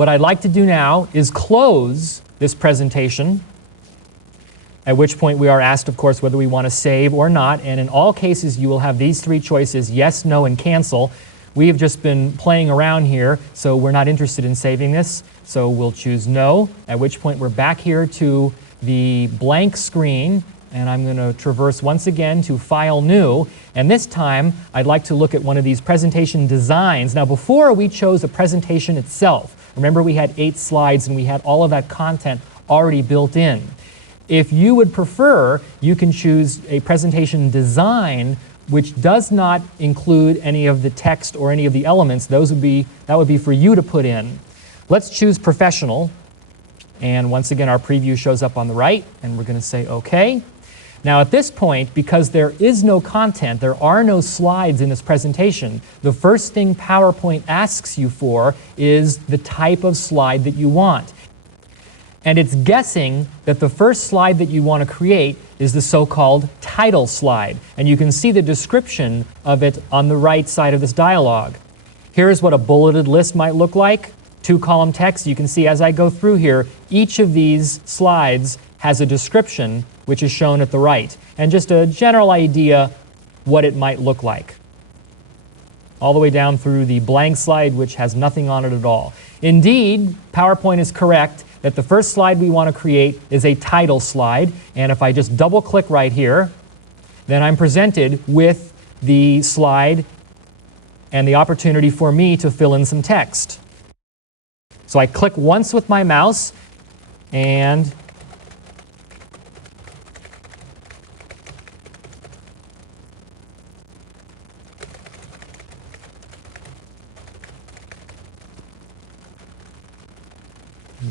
What I'd like to do now is close this presentation, at which point we are asked, of course, whether we want to save or not. And in all cases, you will have these three choices: yes, no, and cancel. We have just been playing around here, so we're not interested in saving this. So we'll choose no, at which point we're back here to the blank screen. And I'm going to traverse once again to File, New. And this time, I'd like to look at one of these presentation designs. Now, before we chose a presentation itself, remember we had 8 slides and we had all of that content already built in. If you would prefer, you can choose a presentation design which does not include any of the text or any of the elements. That would be for you to put in. Let's choose Professional. And once again, our preview shows up on the right, and we're going to say OK. Now at this point, because there is no content, there are no slides in this presentation, the first thing PowerPoint asks you for is the type of slide that you want. And it's guessing that the first slide that you want to create is the so-called title slide. And you can see the description of it on the right side of this dialog. Here's what a bulleted list might look like. 2-column text. You can see as I go through here, each of these slides has a description which is shown at the right, and just a general idea what it might look like. All the way down through the blank slide, which has nothing on it at all. Indeed, PowerPoint is correct that the first slide we want to create is a title slide, and if I just double-click right here, then I'm presented with the slide and the opportunity for me to fill in some text. So I click once with my mouse, and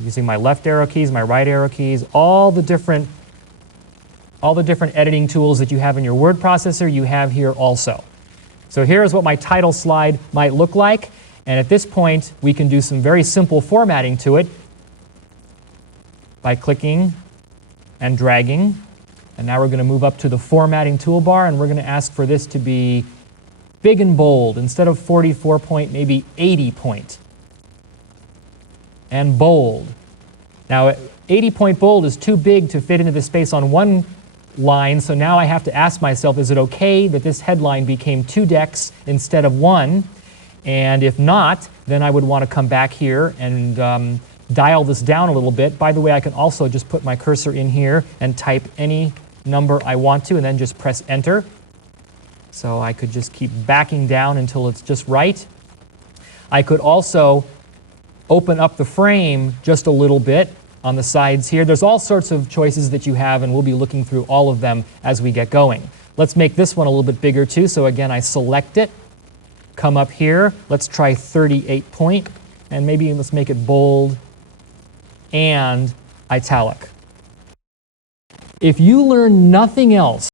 using my left arrow keys, my right arrow keys, all the different editing tools that you have in your word processor, you have here also. So here's what my title slide might look like. And at this point, we can do some very simple formatting to it by clicking and dragging. And now we're going to move up to the formatting toolbar, and we're going to ask for this to be big and bold. Instead of 44 point, maybe 80 point. And bold. Now, 80 point bold is too big to fit into the space on one line, so now I have to ask myself, is it okay that this headline became 2 decks instead of 1? And if not, then I would want to come back here and dial this down a little bit. By the way, I can also just put my cursor in here and type any number I want to, and then just press Enter. So I could just keep backing down until it's just right. I could also open up the frame just a little bit on the sides here. There's all sorts of choices that you have, and we'll be looking through all of them as we get going. Let's make this one a little bit bigger too. So again, I select it, come up here. Let's try 38 point, and maybe let's make it bold and italic. If you learn nothing else